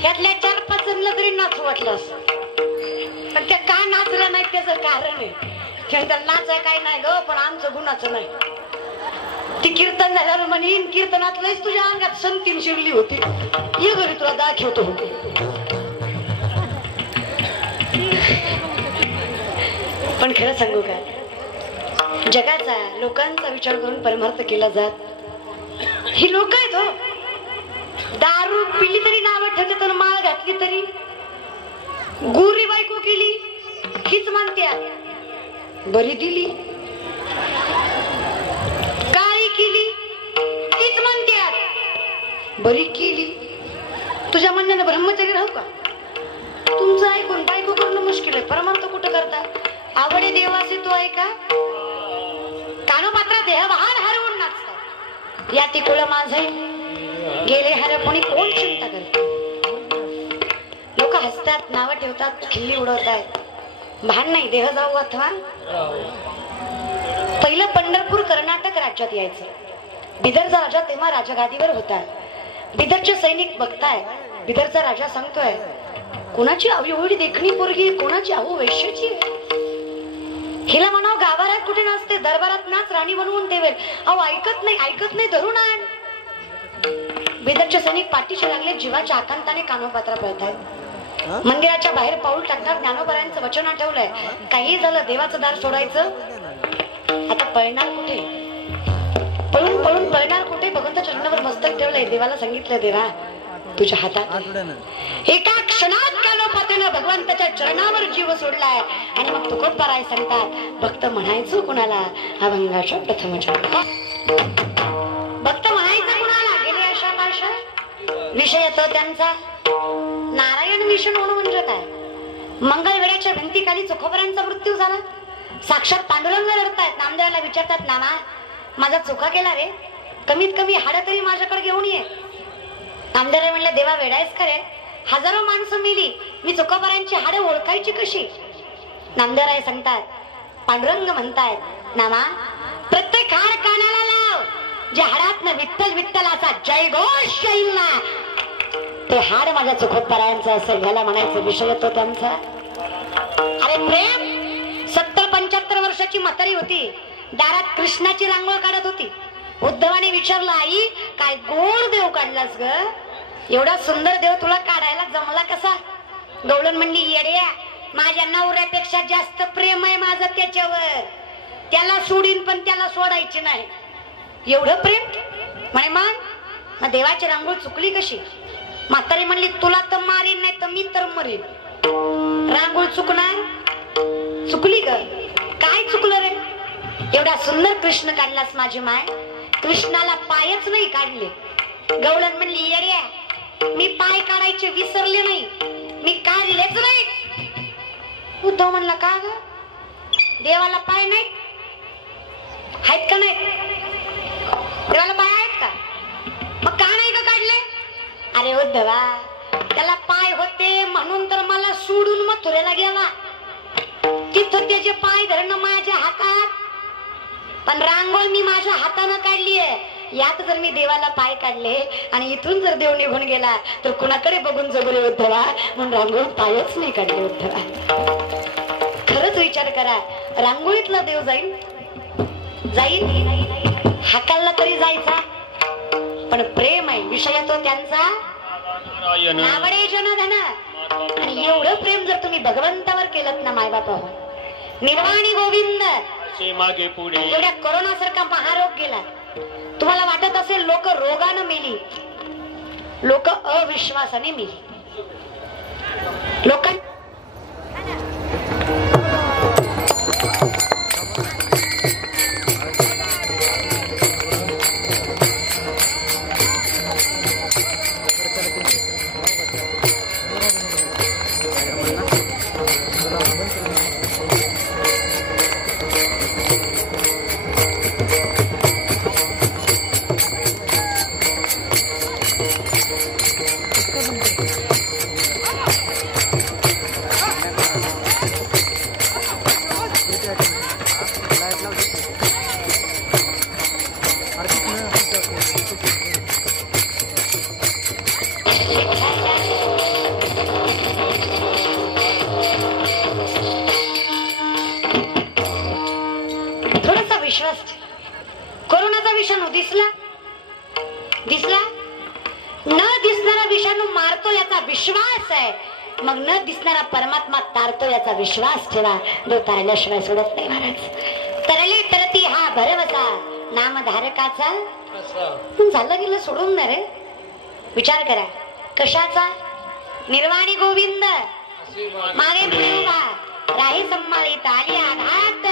ह्यातल्या 4-5 जणला तरी नाच वाटलं असं, पण त्या का नाचलं नाही त्याचं कारण आहे. त्याला नाचाय काय नाही ग, पण आमचं गुणाचं नाही. ती कीर्तन झाल्यावर म्हणीन कीर्तनात लयच तुझ्या अंगात संतीन शिरली होती, ये घरी तुला दाखवतो. पण खरं सांगू का, जगाचा लोकांचा विचार करून परमार्थ केला जात. ही लोक आहेत हो, दारू पिली तरी नावं ठेवतात आणि माळ घातली तरी गुरी बायको केली हीच मानत्या, बरी दिली काळी केली हीच म्हणत्या, बरी केली. तुझ्या म्हणण्यानं ब्रह्मचारी राहू का? तुमचं ऐकून बायको करणं मुश्किल आहे, परमार्थ कुठं करता? आवडे देवासी तो ऐका, कानोपात्रा देह वाहन हरवून नाचतात. या तिकुळ माझे गेले हरपणी कोण चिंता करते? लोक हसतात, नावं ठेवतात, खिल्ली उडवतात, भान नाही. देह जाऊ अथवा पहिलं पंढरपूर कर्नाटक राज्यात यायचं. बिदरचा राजा तेव्हा राजगादीवर होता. बिदरचे सैनिक बघताय, बिदरचा राजा सांगतोय कोणाची एवढी देखणी पोरगी, कोणाची अहो वैश्याची. हिला म्हणावं गावात कुठे नसते, दरबारात नाच, राणी बनवून ठेवेल. अहो ऐकत नाही धरून आण. बिदरचे सैनिक पाठीशी लागले, जीवाच्या आकांताने कानोपात्रा पळतायत. मंदिराच्या बाहेर पाऊल टाकतात. ज्ञानोबारायांचं वचन आठवलंय, काही झालं देवाचं दार सोडायचं. आता पळणार कुठे, पळून पळणार कुठे? भगवंत चरणावर मस्तक ठेवलंय. देवाला सांगितलं, देवा तुझ्या हातात. एका क्षणात कानोपात्रानं भगवंताच्या चरणावर जीव सोडलाय. आणि मग तुकोबाराय सांगतात, भक्त म्हणायचं कुणाला? अभंगाच्या प्रथम भक्त म्हणायचं कुणाला? गेले अशा काशा विषय तो त्यांचा. नारायण मिशन होणं म्हणजे काय? मंगळवेढ्याच्या भिंतीखाली तुकोबारांचा मृत्यू झाला. साक्षात पांडुरंग रडतायत. नामदेवाला विचारतात, नामा माझा चुका केला रे, कमीत कमी हाडं तरी माझ्याकडे घेऊन ये. नामदेवाला म्हणलं, देवा वेडायच खरे, हजारो माणसं मेली, मी तुकोबारांची हाडं ओळखायची कशी? नामदेवराय सांगतात, पांडुरंग म्हणतायत, नामा प्रत्येक हाड कानाला लाव, ज्या हाडात विठ्ठल विठ्ठलाचा जय घोष येईल ना, ते हाड माझ्या तुकोबारांचं असेल. ह्याला म्हणायचं विषय तो त्यांचा. अरे प्रेम. 70-75 वर्षाची म्हातारी होती, दारात कृष्णाची रांगोळ काढत होती. उद्धवाने विचारलं, आई काय गोड देव काढलास ग, एवढा सुंदर देव तुला काढायला जमला कसा? गवळण म्हणली, येड्या, माझ्या नवऱ्यापेक्षा जास्त प्रेम आहे माझं त्याच्यावर, त्याला सोडीन पण त्याला सोडायचे नाही. एवढं प्रेम म्हणे. मग देवाची रांगोळ चुकली कशी? म्हातारी म्हणली, तुला तर मारीन नाही तर मी तर मरीन. रांगोळ चुकणार? चुकली ग. काय चुकलं रे? एवढा सुंदर कृष्ण काढलास माझी माय, कृष्णाला पायच नाही काढले. गवळण म्हणली, येड्या, मी पाय काढायचे विसरले नाही, मी काढलेच नाही. उद्धव म्हणला, का ग, देवाला पाय नाही आहेत का? नाही देवाला पाय आहेत का? मग का नाही का काढले? अरे उद्धवा, त्याला पाय होते म्हणून तर मला सोडून मथुरेला गेला, तिथं त्याचे पाय धरणं माझ्या हातात. पण रांगोळ मी माझ्या हातानं काढलीये. यात जर मी देवाला पाय काढले आणि इथून जर देव निघून गेला तर कुणाकडे बघून जगू रे उद्धवा? म्हणून रांगोळ पायच नाही काढले उद्धवा. खरंच विचार करा, रांगोळीतला देव जाईल हाकालला तरी जायचा, पण प्रेम आहे विषय तो त्यांचा. नावडे जनधन. आणि एवढं प्रेम जर तुम्ही भगवंतावर केलं ना मायबापा, निर्वाणी गोविंद. मागे पुढे एवढ्या कोरोना सारखा महारोग गेला, तुम्हाला वाटत असेल लोक रोगानं मेली, लोक अविश्वासाने मेली. लोकांना विश्वास. कोरोनाचा विषाणू दिसला दिसला न दिसणारा विषाणू मारतो याचा विश्वास आहे. मग न दिसणारा परमात्मा तारतो याचा विश्वास ठेवा. जो तारल्याशिवाय सोडत नाही महाराज. तरले तरती हा भरवसा नामधारकाचा. झालं गेलं सोडून ना रे. विचार करा कशाचा. निर्वाणी गोविंद मागे पुढे उभा राही संभाळीत आली आघात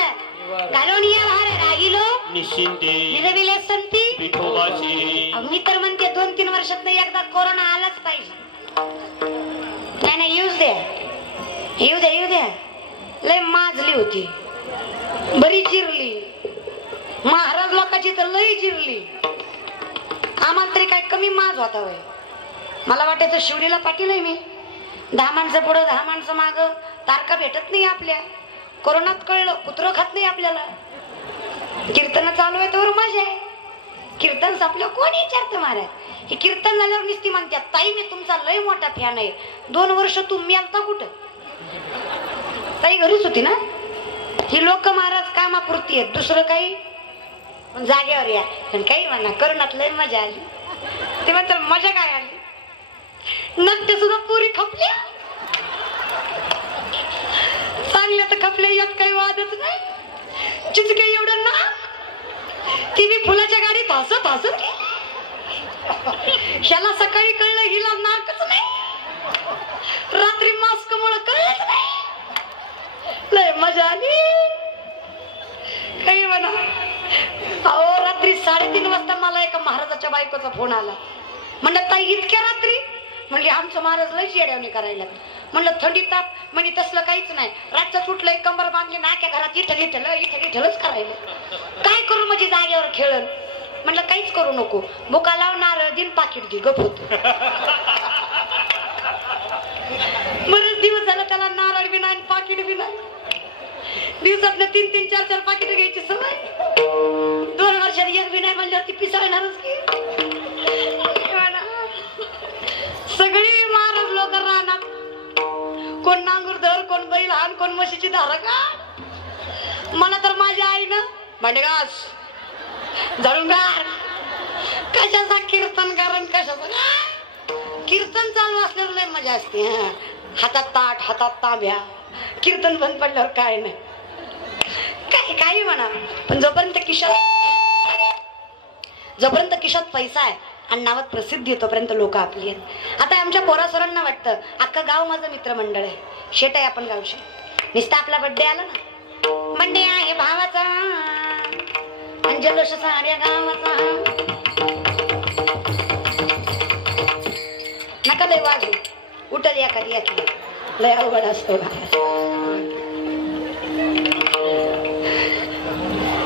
घालोनिया भार राहिलो निश्चिंते निरविले संती विठोबाची. मी तर म्हणते 2-3 वर्षात नाही एकदा कोरोना आलाच पाहिजे. नाही नाही येऊच द्या येऊ द्या येऊ द्या. लय माजली होती बरी जिरली. महाराज लोकांची तर लई जिरली. आम्हाला तरी काय कमी माज होता वय. मला वाटायचं शिवडीला पाठीलंय मी. 10 माणसं पुढं 10 माणसं माग. तारखा भेटत नाही आपल्या. कोरोनात कळलं कुत्रं खात नाही आपल्याला. कीर्तन चालू आहे तर मजा आहे. कीर्तन संपलं कोण विचारतं महाराज. हे कीर्तन झाल्यावर निस्ती म्हणतात ताई मी तुमचा लय मोठा फॅन आहे. 2 वर्ष तुम्ही आलता कुठं. ताई घरीच होती ना. ही लोक महाराज कामापुरती आहेत दुसरं काही. जागेवर या पण काही म्हणा करोनात लय मजा आली. ते म्हणतात मजा काय आली. नक्की सुद्धा पुरी खपल्या चांगल्या तर खपल्या यात काही वादच नाही. चिचके एवढं ना ती मी फुलाच्या गाडीत हसत हसत. ह्याला सकाळी कळलं हिला नाकच नाही. रात्री मास्क मुळे कळलंच नाही. लय मजा आली काही म्हणा. अहो रात्री 3:30 वाजता मला एका महाराजाच्या बायकोचा फोन आला. म्हणलं ताई इतक्या रात्री. म्हणली आमचं महाराज लय येड्यावणी करायला. म्हणलं थंडी ताप म्हणजे तसलं काहीच नाही. रातचं सुटलं एक कंबर बांधली नाक्या घरात इथलच करायला. काय करू म्हणजे जागेवर खेळण. म्हणलं काहीच करू नको. बुका लावणार दिन पाकिट दे गप होत. बरेच दिवस झालं त्याला नारळ बी नाही पाकिट बी नाही. दिवसात 3-3, 4-4 पाकिट घ्यायची सवय. 2 वर्षात एक बी नाही म्हणल्यावर ती पिसाळणारच की. सगळी महाराज लोक राहणार. कोण नांगूरधर कोण बैल हान कोण म्हशीची धारा का. मला तर माझ्या आईनं भांडेघास झळूंगार कशाचा कीर्तन कारण कशाचा कीर्तन चालू असल्यावर लय मजा असते. हातात ताट हातात तांब्या. कीर्तन बंद पडल्यावर काय नाही काही म्हणा. पण जोपर्यंत खिशात पैसा आहे आणि नावात प्रसिद्धी आहे तोपर्यंत लोक आपली आहेत. आता आमच्या पोरासोरांना वाटतं अख्खं गाव माझं मित्रमंडळ आहे. शेट आहे आपण गावचे. नुसता आपला बर्थडे आला ना. बर्थडे आहे भावाचा आणि जल्लोष साऱ्या गावाचा. नका लय वाजू. उठल एखादी याची लय अवघड असतो.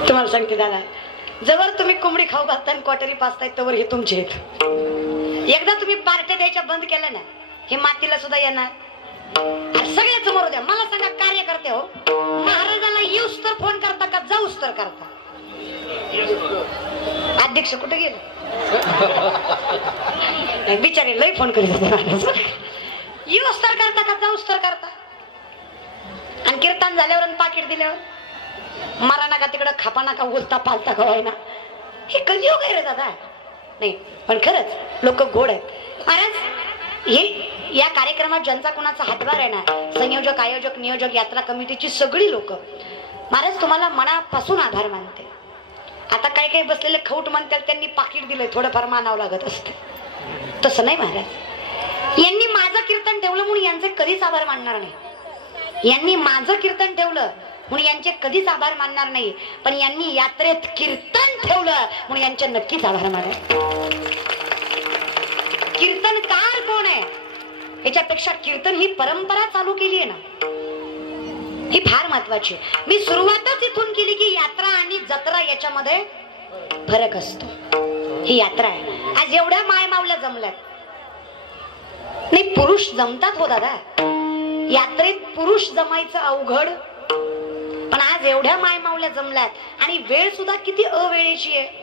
तुम्हाला सांगते दादा जवळ तुम्ही कोंबडी खाऊ घालता आणि क्वाटरी पाचताय तवर हे तुमचे आहेत. एकदा तुम्ही पार्ट्या द्यायच्या बंद केल्या ना हे मातीला सुद्धा येणार. सगळ्याच समोर द्या. मला सांगा कार्यकर्ते हो महाराजाला येऊस तर फोन करता का जाऊस तर करता. अध्यक्ष कुठे गेले बिचारे लय फोन करीत. येऊस तर करता का जाऊस तर करता. आणि कीर्तन झाल्यावर पाकिट दिल्यावर मारा नका तिकडं खापा नका उलता पालता खवायना. हे कलियुग आहे रे दादा. नाही पण खरंच लोक गोड आहेत महाराज. हे या कार्यक्रमात ज्यांचा कोणाचा हातभार आहे ना संयोजक आयोजक नियोजक यात्रा कमिटीची सगळी लोक महाराज तुम्हाला मनापासून आभार मानते. आता काय काही बसलेले खौट म्हणतात त्यांनी पाकिट दिलंय थोडंफार मानावं लागत असते. तसं नाही महाराज. यांनी माझं कीर्तन ठेवलं म्हणून यांचे कधीच आभार मानणार नाही. यांनी माझं कीर्तन ठेवलं म्हणून यांचे कधीच आभार मानणार नाही. पण यांनी यात्रेत कीर्तन ठेवलं म्हणून यांचे नक्कीच आभार मानणार. कीर्तनकार कोण आहे याच्यापेक्षा कीर्तन ही परंपरा चालू केली आहे ना ही फार महत्वाची. मी सुरुवातच इथून केली की यात्रा आणि जत्रा याच्यामध्ये फरक असतो. ही यात्रा आहे. आज एवढ्या माय मावल्या जमल्यात. नाही पुरुष जमतात हो दादा. यात्रेत पुरुष जमायचं अवघड. पण आज एवढ्या माय मावल्या जमल्यात आणि वेळ सुद्धा किती अवेळेची आहे.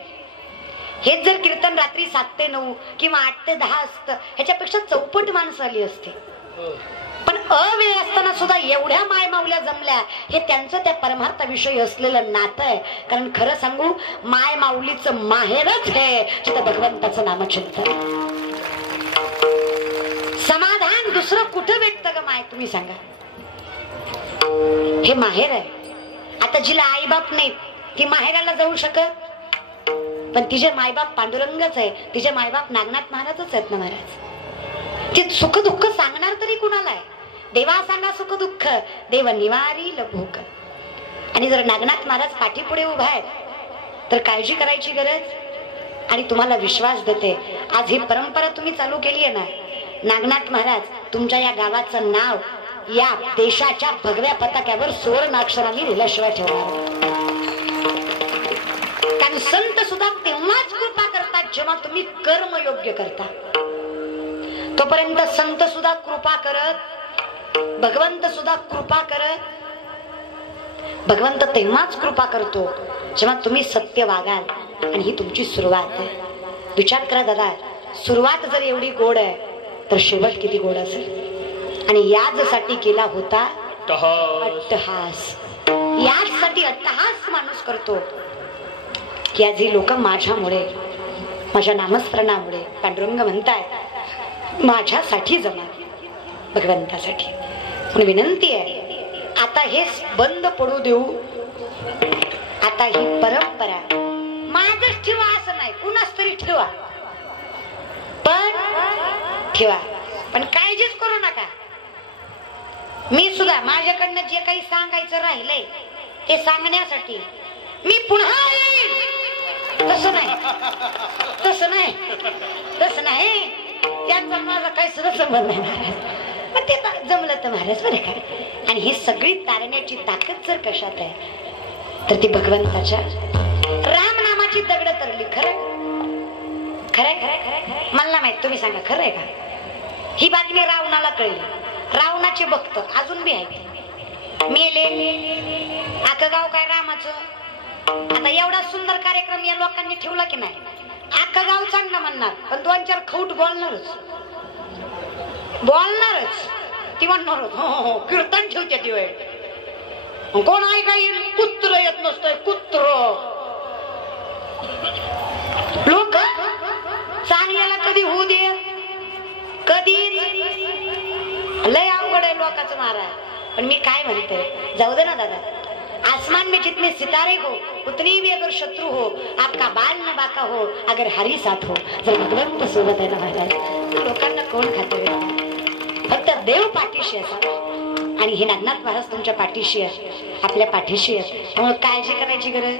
हेच जर कीर्तन रात्री 7 ते 9 किंवा 8 ते 10 असतं ह्याच्यापेक्षा चौपट माणसं आली असते. पण अवेळ असताना सुद्धा एवढ्या माय माऊल्या जमल्या, हे त्यांचं त्या परमार्थाविषयी असलेलं नातं आहे. कारण खरं सांगू, माय माऊलीचं माहेरच आहे जिथं भगवंताचं नामचिंतन. समाधान दुसरं कुठं भेटतं का माय, तुम्ही सांगा. हे माहेर आहे. आता जिला आईबाप नाही ती माहेराला जाऊ शकत, पण तिचे मायबाप पांडुरंगच आहे, तिचे मायबाप नागनाथ महाराजच आहेत ना महाराज. ते सुख दुःख सांगणार तरी कुणाला आहे? देवा सांगा सुख दुःख, देव निवारी भूक. आणि जर नागनाथ महाराज पाठीपुढे उभा आहे तर काळजी करायची गरज. आणि तुम्हाला विश्वास देते, आज ही परंपरा तुम्ही चालू केली आहे ना, नागनाथ महाराज तुमच्या या गावाचं नाव या देशाच्या भगव्या पताक्यावर सुवर्ण अक्षरांनी लिहिल्याशिवाय ठेवणार. कारण संत सुद्धा तेव्हाच कृपा करतात जेव्हा तुम्ही कर्म योग्य करता. तोपर्यंत संत सुद्धा कृपा करत, भगवंत सुद्धा कृपा करत. भगवंत तेव्हाच कृपा करतो जेव्हा तुम्ही सत्य वागाल. आणि ही तुमची सुरुवात आहे. विचार करा दादा, सुरुवात जर एवढी गोड आहे तर शेवट किती गोड असेल. आणि याचसाठी केला होता अट्टहास. याचसाठी अट्टहास माणूस करतो की आज ही लोक माझ्यामुळे, माझ्या नामस्मरणामुळे, पांडुरंग म्हणताय माझ्यासाठी जमा, भगवंतासाठी. म्हणून विनंती आहे, आता हे बंद पडू देऊ. आता ही परंपरा माझच ठेवा असं नाही, कुणाच तरी ठेवा, पण ठेवा, पण काळजीच करू नका. मी सुद्धा माझ्याकडनं जे काही सांगायचं राहिलंय ते सांगण्यासाठी मी पुन्हा येईल. तसं नाही, तसं नाही, तसं नाही. त्यांचा माझा काही सुद्धा संबंध नाही महाराज. पण ते जमलं तर महाराज बरं का. आणि ही सगळी तारण्याची ताकद जर कशात आहे तर ती भगवंताच्या राम नामाची दगड तरली. खरं खरंय, खरंय, खरंय. मला माहित, तुम्ही सांगा खरं आहे का? ही बातमी रावणाला कळली. रावणाचे भक्त अजून बी आहेत, मेले. अख्खं गाव काय रामाचं. आता एवढा सुंदर कार्यक्रम या लोकांनी ठेवला की नाही, अख्खं गाव चांगलं म्हणणार, पण 2-4 खौट बोलणारच. ती म्हणणारच हो हो कीर्तन ठेवते ती वेळ. कोण आहे काही कुत्र येत नसतंय, कुत्र. लोक चांगल्याला कधी होऊ दे, कधी लय अवघड आहे लोकांचं महाराज. पण मी काय म्हणते, जाऊ दे ना दादा. आसमान में जितने सितारे हो उतनी भी अगर शत्रु हो, आपका बाल न बाका हो, अगर हरी साथ हो. जर भगवंत सोबत आहे ना महाराज, लोकांना कोण खातं? फक्त देव पाठीशी असा. आणि हे नागनाथ महाराज तुमच्या पाठीशी आहे, आपल्या पाठीशी आहे. त्यामुळे काळजी करायची गरज,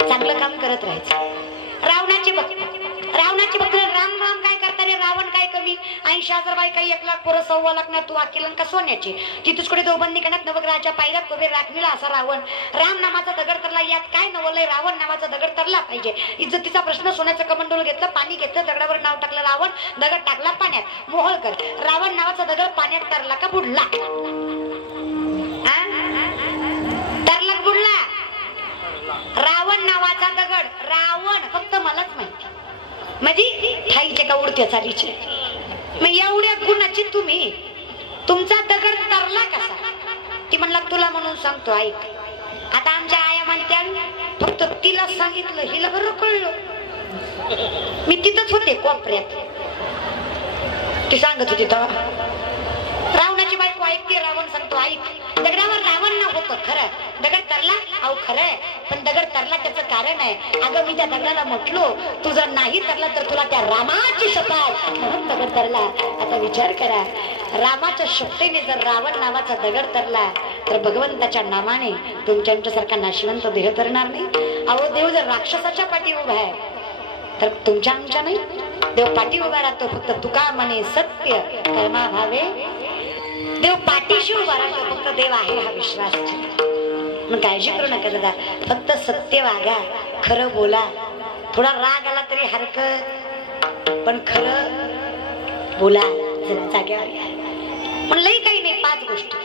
चांगलं काम करत राहायचं. रावणाचे भक्त राम राम काय करता रे, रावण काय कमी. 80,000 बायका, 1 लाख पोरं, 1.25 लाख ना तू अख्खी लंका सोन्याची. तिथुसकडे दोबंदी करण्यात नवग्रहाच्या पायऱ्यात कबीर राखणीला असा रावण. राम नामाचा दगड तरला, यात काय नवलंय, रावण नावाचा दगड तरला पाहिजे. इज्जतीचा प्रश्न, सोन्याचं कमंडोल घेतलं, पाणी घेतलं, दगडावर नाव टाकलं रावण, दगड टाकला पाण्यात. मोहोळकर, रावण नावाचा दगड पाण्यात तरला का बुडला? तरला बुडला. रावण नावाचा दगड, रावण फक्त मलाच माहिती, म्हणजे ठाईचे का उडत्या चालीचे. मग एवढ्या गुणाची तुम्ही, तुमचा दगड तरला कसा? ती म्हणला तुला म्हणून सांगतो ऐक. आता आमच्या आया म्हणत्या फक्त तिला सांगितलं, हिला बरं कळलं. मी तिथंच होते कोपऱ्यात, ती सांगत होती तेव्हा. रावणाची बायको ऐकते, रावण सांगतो ऐक. दगडावर रावण ना होतं खरं, दगड तरला. अहो खरंय, पण दगड तरला त्याचं कारण आहे. अगं मी त्या दगडाला म्हटलो तू जर नाही तरला तर तुला त्या रामाची शपथ, म्हणून दगड तरला. आता विचार करा, रामाच्या शक्तीने जर रावण नावाचा दगड तरला तर भगवंताच्या नामाने तुमच्यासारखा नाशिवंत देह तरणार नाही. अहो देव जर राक्षसाच्या पाठी उभा आहे तर तुमच्या आमच्या नाही. देव पाठी उभा राहतो फक्त तुका म्हणे सत्य कर्मा भावे. देव पाठीशी उभा राहतो फक्त देव आहे हा विश्वास. मग काळजी करू नका दादा, फक्त सत्य वागा, खरं बोला. थोडा राग आला तरी हरकत, पण खरं बोला, जरा जागेवर या. पण लई काही नाही, 5 गोष्टी.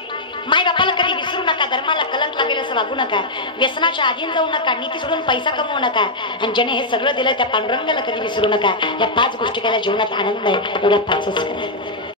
माय बापाला कधी विसरू नका, धर्माला कलंक लागेल असं वागू नका, व्यसनाच्या आधीन जाऊ नका, नीती सोडून पैसा कमवू नका, आणि ज्याने हे सगळं दिलं त्या पांडुरंगाला कधी विसरू नका. या 5 गोष्टी केल्या जीवनात आनंद आहे, एवढ्या 5च करा.